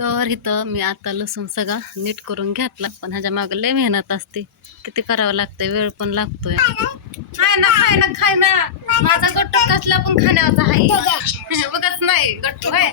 तर इथं मी आता लसूण सगळा नीट करून घेतला, पण ह्याच्या मागे लय मेहनत असते, किती करावं लागतंय, वेळ पण लागतोय. खाय ना खाय ना खाय ना, माझा गट्टू कसला पण खाण्याचा आहे बघत नाही गट्टू आहे.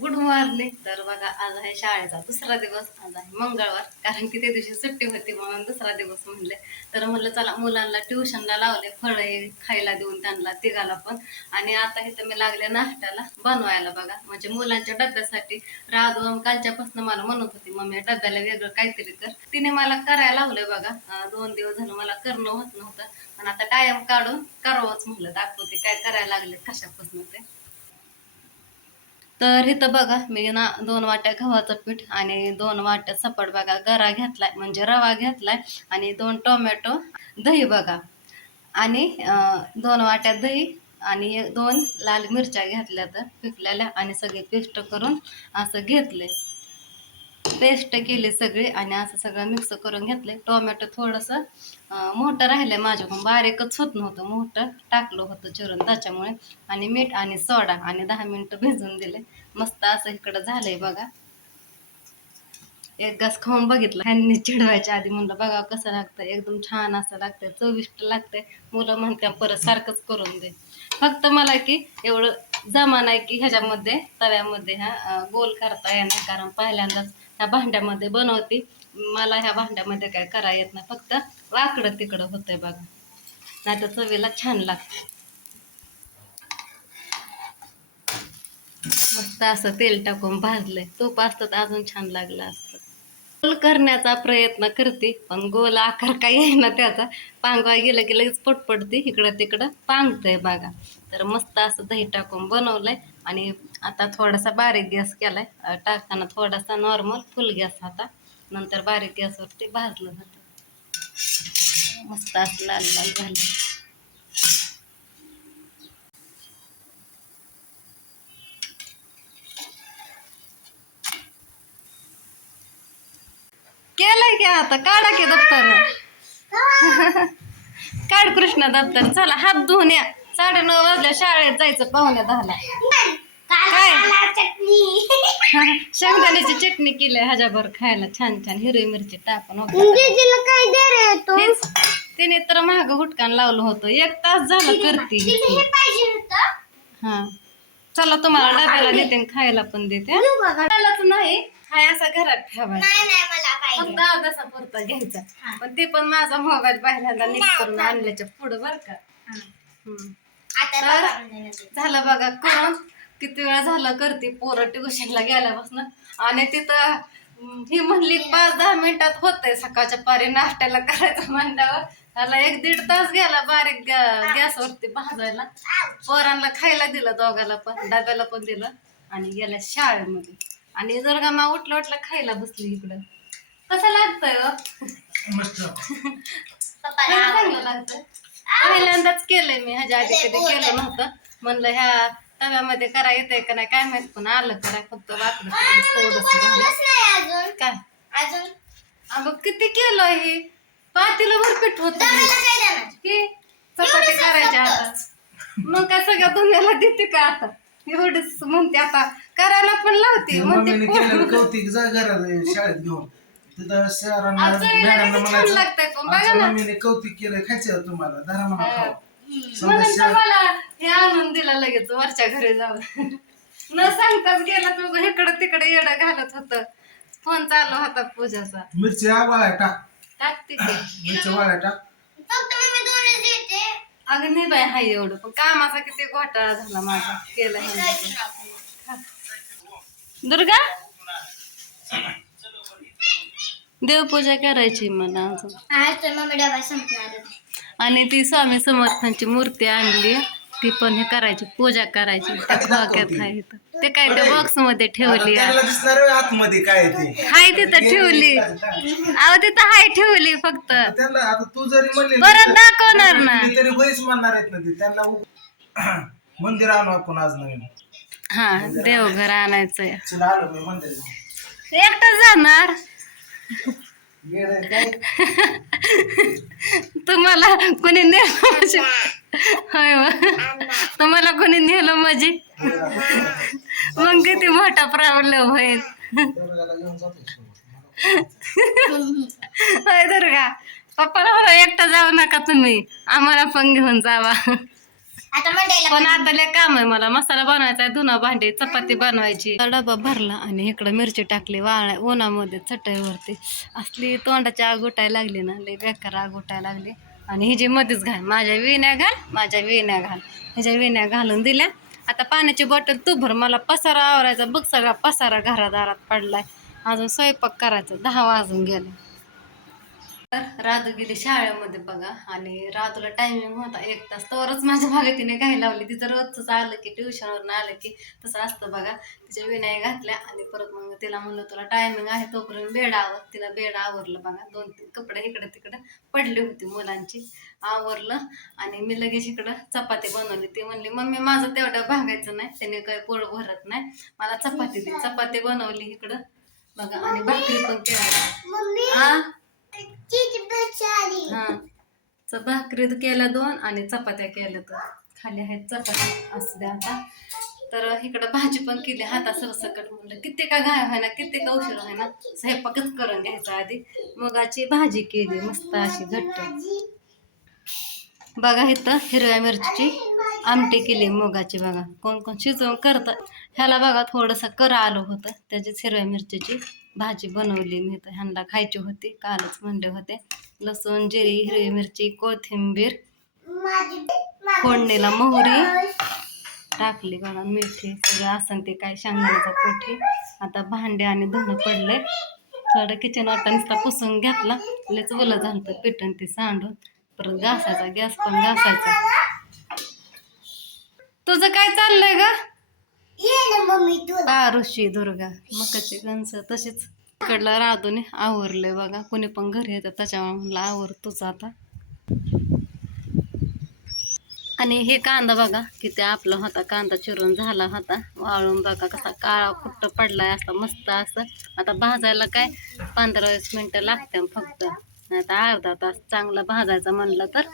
Good morning. तर बघा आज आहे शाळेचा दुसरा दिवस, आज आहे मंगळवार, कारण की त्या दिवशी सुट्टी होती म्हणून दुसरा दिवस म्हणले. तर म्हणलं चला मुलांना ट्युशनला लावले, फळे खायला देऊन त्यांना तिघाला पण. आणि आता इथं मी लागले नाश्त्याला बनवायला बघा, म्हणजे मुलांच्या डब्यासाठी. राधू कालच्यापासून मला म्हणत होती मम्मी डब्याला वेगळं काहीतरी कर, तिने मला करायला लावलंय बघा. 2 दिवस झालं मला करणं होत नव्हतं, पण आता टाइम काढून करावंच म्हणलं, दाखवते काय करायला लागले कशापासून ते. तर इथं बघा मी ना 2 वाट्या गव्हाचं पीठ आणि 2 वाट्या सपाट बघा गरा घेतलाय, म्हणजे रवा घेतलाय, आणि 2 टोमॅटो, दही बघा, आणि 2 वाट्या दही, आणि 2 लाल मिरच्या घेतल्या तर पिकलेल्या, आणि सगळे पेस्ट करून असं घेतले, पेस्ट केली सगळी, आणि असं सगळं मिक्स करून घेतले. टोमॅटो थोडंसं मोठं राहिलंय माझ्याकडून, बारीकच होत नव्हतं, मोठं टाकलं होतं चिरून त्याच्यामुळे. आणि मीठ आणि सोडा, आणि 10 मिनिटं भिजून दिले. मस्त असं इकडं झालंय बघा. एक घास खाऊन बघितला ह्यांनी चिडवायच्या आधी, म्हणलं बघा कसं लागतं, एकदम छान असं लागतंय, चविष्ट लागतंय. मुलं म्हणत्या परत सारखंच करून दे. फक्त मला की एवढं जमा नाही की ह्याच्यामध्ये तव्यामध्ये गोल करता येणार, कारण पहिल्यांदाच ह्या भांड्यामध्ये बनवते, मला ह्या भांड्यामध्ये काय करा येत नाही, फक्त वाकडं तिकडं होतंय बघा, नाही तर चवीला छान लागतं. मस्त असं तेल टाकून भाजलंय, तूप असतं तर अजून छान लागलं असतं. गोल करण्याचा प्रयत्न करते, पण गोल आकार काही आहे ना त्याचा, पांगवाय गेलं की लगेच पटपडते, इकडं तिकडं पांगतंय बघा. तर मस्त असं दही टाकून बनवलंय, आणि आता थोडासा बारीक गॅस केलाय, टाकताना थोडासा नॉर्मल फुल गॅस होता, नंतर बारीक गॅसवरती भाजलं जातं. मस्त असं लाल लाल झालं. केलंय की आता काढा की दप्तर काढ कृष्णा दप्तर, चला हात धुवून या, 9:30 वाजल्या, शाळेत जायचं 9:45ला. काय शेंगदाण्याची चटणी केली ह्याच्यावर खायला, छान छान हिरवी मिरची टाकून. तिने तर महाग हुटकान लावलं होतं, 1 तास झालं करते. हा चला तुम्हाला डब्याला देते, खायला पण देते. नाही हाय असा घरात ठेवायचा, फक्त अर्धासा पुरता घ्यायचा, पण ते पण माझा मोबाईल पहिल्यांदा नीट करून आणल्याच्या पुढं बर का. तर झालं बघा करून, किती वेळा झालं करते, पोरं ट्युशनला गेल्यापासून. आणि तिथं ही म्हणली 5-10 मिनिटात होतंय, सकाळच्या पारी नाश्त्याला करायचं म्हणल्यावर त्याला 1-1.5 तास गेला बारीक गॅसवरती भाजायला. पोरांना खायला दिलं, दोघाला पण, डब्याला पण दिलं, आणि गेल्या शाळेमध्ये. आणि दुर्गामा उठलं उठलं खायला बसली इकडं. कसं लागतंय चांगलं लागतंय. पहिल्यांदाच केलंय मी, ह्याच्या आधी कधी केलं नव्हतं. म्हणलं ह्या तव्यामध्ये करा येतंय का नाही काय माहित, पण आलं करा, फक्त वाकडं थोडंसं काय अगं किती केलं हे, पातेलं पीठ होत की चपाती करायची आता. मग काय सगळ्या दुनियाला देते का आता, एवढीच म्हणते आता करायला पण लावते, म्हणते कौतिक जा घरात शाळेत घेऊन तिथं छान लागतंय पण बघा ना. मम्मीने कौतिक केलं, खायचं तुम्हाला धरा म्हणा खावा. म्हणून तर मला हे आणून दिलं लगेच वरच्या घरी जाऊन न सांगताच गेला, तू इकडं तिकडे येडं घालत होत, फोन चालू होता पूजाचा. मिरची वाळ्या टाक, टाकते की मिरची वाळ्या टाक. अगं नाही बाय हाय एवढं, पण कामाचा किती घोटाळा झाला माझा, केला दुर्गा. देवपूजा करायची मला अजून, आणि ती स्वामी समर्थांची मूर्ती आणली, ती पण हे करायची, पूजा करायची. त्या खोक्यात आहे, ते काय त्या बॉक्स मध्ये ठेवली, आतमध्ये काय ते हाय तिथं ठेवली, अहो तिथं हाय ठेवली, फक्त त्यांना आता तू जरी म्हणली परत दाखवणार ना, तरी बैस म्हणणार आहेत ना ते त्यांना. मंदिर आणू आपण आज नवीन, हा देवघर आणायचंय. चला आलो मी मंदिर, एकटाच जाणार, येड आहे काय? तुम्हाला कोणी नेलं म्हणजे होय तुम्हाला कोणी नेलं म्हणजे मग किती मोठा प्रॉब्लेम होईल. दुर्गाला घेऊन जातोय होय दुर्गा पप्पाला मला एकटा जाऊ नका तुम्ही, आम्हाला पण घेऊन जावा. पण आता लय काम आहे मला, मसाला बनवायचा आहे, धुणं भांडी चपाती बनवायची. डबा भरला आणि इकडं मिरची टाकली वाळ्या उन्हामध्ये चटईवरती. असली तोंडाची आग उठायला लागली ना, लय बेकार आग उठायला लागली. आणि हिची मध्येच घाल, माझ्या विण्या घाल ह्याच्या विण्या घालून दिल्या. आता पाण्याची बॉटल तू भर, मला पसारा आवरायचा बघ, सगळा पसारा घरादारात पडलाय. अजून स्वयंपाक करायचा, 10 वाजून गेले. तर राधू गेली शाळेमध्ये बघा, आणि राधूला टायमिंग होता 1 तास, तरच माझ्या मागे तिने काय लावली. तिचं रोजच आलं की ट्युशनवरून आलं की तसं असतं बघा. तिच्या विनय घातल्या आणि परत मग तिला म्हणलं तुला टायमिंग आहे तोपर्यंत बेड आवर. तिला बेड आवरलं बघा, 2-3 कपडे इकडे तिकडे पडली होती मुलांची, आवरलं. आणि मी लगेच इकडं चपाती बनवली. ती म्हणली मम्मी माझं तेवढं भागायचं नाही, त्याने काही पोट भरत नाही, मला चपाती दे. चपाती बनवली इकडं बघा, आणि भाकरी पण केली. भाकरी केल्या 2 आणि चपात्या केल्या, तर खाली आहेत चपात्या असू द्या आता. तर इकडं भाजी पण केली हाता सरसकट. म्हणलं किती का घाय व्हाय ना, किती का उशीर व्हाय ना, स्वयंपाकच करून घ्यायचा आधी. मुगाची भाजी केली मस्त अशी घट्ट बघा. इथं हिरव्या मिरचीची आमटी केली मुगाची बघा. कोण कोण शिजवून करतात, ह्याला बघा थोडंसं करा आलं होतं, त्याचीच हिरव्या मिरचीची भाजी बनवली मी. तर ह्यांना खायची होती, कालच म्हणले होते. लसूण जिरी हिरवी मिरची कोथिंबीर, फोडणीला मोहरी टाकली बघा, मेथी सगळं असं ते काय शेंगदाण्याचा कोठी. आता भांडे आणि धुणं पडलंय, थोडं किचन वाटा नुसता पुसून घेतला, लयच ओलं झालं पिठण ते सांडून. परत घासायचा, गॅस पण घासायचा. तुझं काय चाललंय ग? ऋषी दुर्गा मकाचे गंज तसेच इकडला राधूने आवरलंय बघा. कोणी पण घरी येतं त्याच्यामुळे म्हणलं आवर तुझं आता. आणि हे कांदा बघा किती आपला होता, कांदा चिरून झाला होता, वाळून बघा कसा काळा कुट्ट पडलाय असा मस्त असं. आता भाजायला काय 15-20 मिनिटं लागते फक्त, नाही तर अर्धा तास चांगला भाजायचं म्हणलं तर.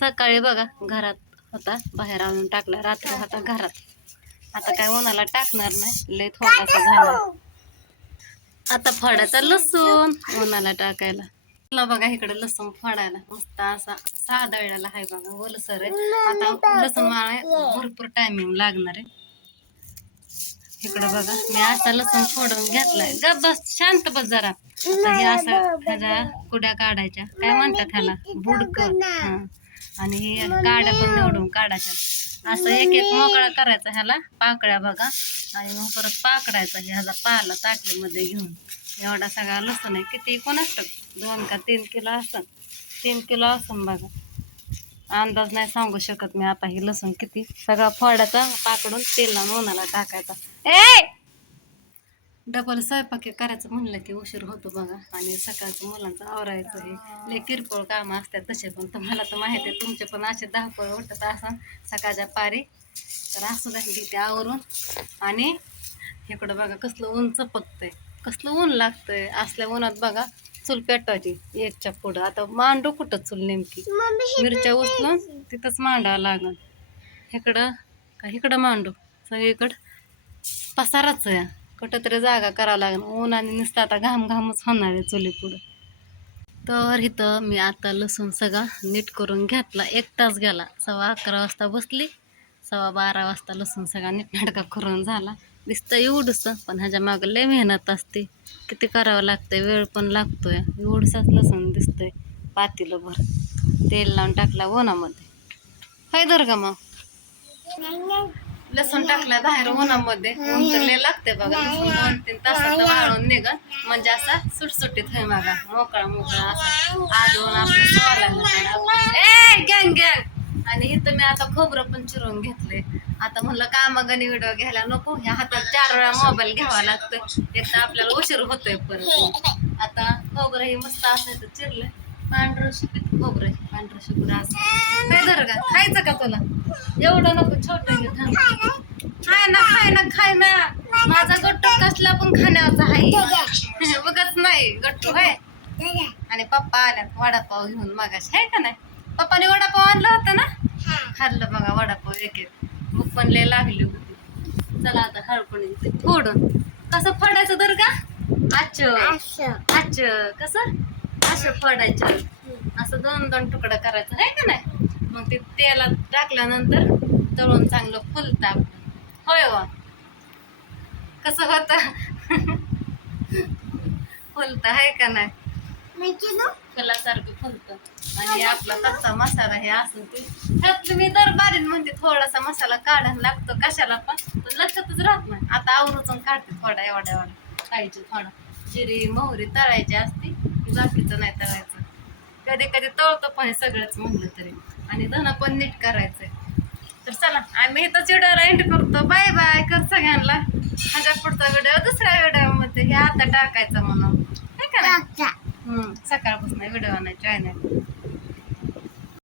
सकाळी बघा घरात होता, बाहेर आणून टाकला, रात्री होता घरात. आता काय उन्हाला टाकणार नाही, लय थोडासा झाला. आता फोडायचा लसूण उन्हाला टाकायला. बघा इकडे लसूण फोडायला मस्त असा सादळलेला आहे बघा, ओलसर आहे. आता लसूण वाळायला भरपूर टायमिंग लागणार आहे. इकडं बघा मी असा लसूण फोडून घेतलाय. गप बस, शांत बस जरा. आता हे असं ह्याच्या कुड्या काढायच्या, काय म्हणतात ह्याला, बुडक. आणि हे काड्या पण निवडून काढायच्या. असं एक मोकळा करायचा ह्याला पाकळ्या बघा, आणि मग परत पाकडायचा ह्याचा पाला ताटलीमध्ये घेऊन. एवढा सगळा लसूण आहे, किती कोण असतं, 2 का 3 किलो असं, 3 किलो असं बघा. अंदाज नाही सांगू शकत मी आता. ही लसूण किती सगळा फोडायचा, पाकडून तेल लावून उन्हाला टाकायचा. डबल स्वयंपाक करायचं म्हणलं की उशीर होतो बघा. आणि सकाळचं मुलांचं आवरायचं, हे लय किरकोळ कामं असतात तसे. पण तुम्हाला तर माहिती आहे, तुमचे पण असे धावपळ उठत असं सकाळच्या पारी. तर असू द्या घेते आवरून. आणि इकडं बघा कसलं ऊन चपकतंय, कसलं ऊन लागतंय. असल्या उन्हात बघा चूल पेटवायची 1च्या पुढं. आता मांडू कुठं चूल नेमकी, मिरच्या उचलून तिथंच मांडावं लागल. इकडं मांडू, सगळीकडं पसाराच आहे, कुठं तरी जागा करावं लागणार. ऊन आणि नुसतं आता घामच होणार आहे चुली पुढं. तर इथं मी आता लसूण सगळा नीट करून घेतला, 1 तास गेला. 11:15 वाजता बसली, 12:15 वाजता लसूण सगळा नीटनाटका करून झाला. दिसतं एवढंसं, पण ह्याच्या मागं लय मेहनत असते, किती करावं लागतंय, वेळ पण लागतोय. एवढंसाच लसूण दिसतंय पातेलं भर. तेल लावून टाकला उन्हामध्ये. काय दुर्गा मग लसूण टाकला बाहेर उन्हामध्ये, ऊन तर लय लागते बघा. लसूण 2-3 तासात वाळून निघन, म्हणजे असा सुटसुटीत होय बघा, मोकळा असा आजून आपलं गँग. आणि इथं मी आता खोबरं पण चिरून घेतलंय. आता म्हणलं कामागणी व्हिडिओ घ्यायला नको, ह्या हातात 4 वेळा मोबाईल घ्यावा लागतोय, एक तर आपल्याला उशीर होतोय परत. आता खोबरं हे मस्त असायचं चिरलंय, पांढरं शिपीत खोबरं, पांढरं शिपडं असं. काय जर का खायचं का तुला, एवढं नको, छोटं घे. खाय ना माझा गट्टू कसला पण खाण्याचा आहे बघत नाही. गट्टू आहे आणि पप्पा आल्यात वडापाव घेऊन मागाशी आहे का नाही. पप्पाने वडापाव आणला होता ना. खाल्लं बघा वडापाव एक एक. भूक पण लय लागली होती. चला आता हळपणी फोडून कसं फोडायचं तर का कसं असं फोडायचं. असं 2-2 तुकडं करायचं आहे का नाही. मग ते तेलात टाकल्यानंतर तळून चांगलं फुलतं. होय वा कसं होतं फुलतं आहे का नाही. फुलासारखं फुलतं. आणि आपला कच्चा मसाला हे असं ते त्यातलं मी दर बारीन म्हणते थोडासा मसाला काढायला लागतो कशाला पण लक्षातच राहत नाही. आता आवरूचून काढते थोडा एवढा खायचं. थोडा जिरी मोहरी तळायची असते बाकीचं नाही तळायचं. कधी कधी तळतो पण हे सगळंच म्हणलं तरी. आणि धन पण नीट करायचंय. तर चला आम्ही इथंच व्हिडिओला एंड करतो. बाय बाय कर सगळ्यांना. माझ्या पुढचा व्हिडिओ दुसऱ्या व्हिडिओमध्ये हे आता टाकायचा म्हणून आहे का नाही. सकाळपासून व्हिडिओ नाही चॅनल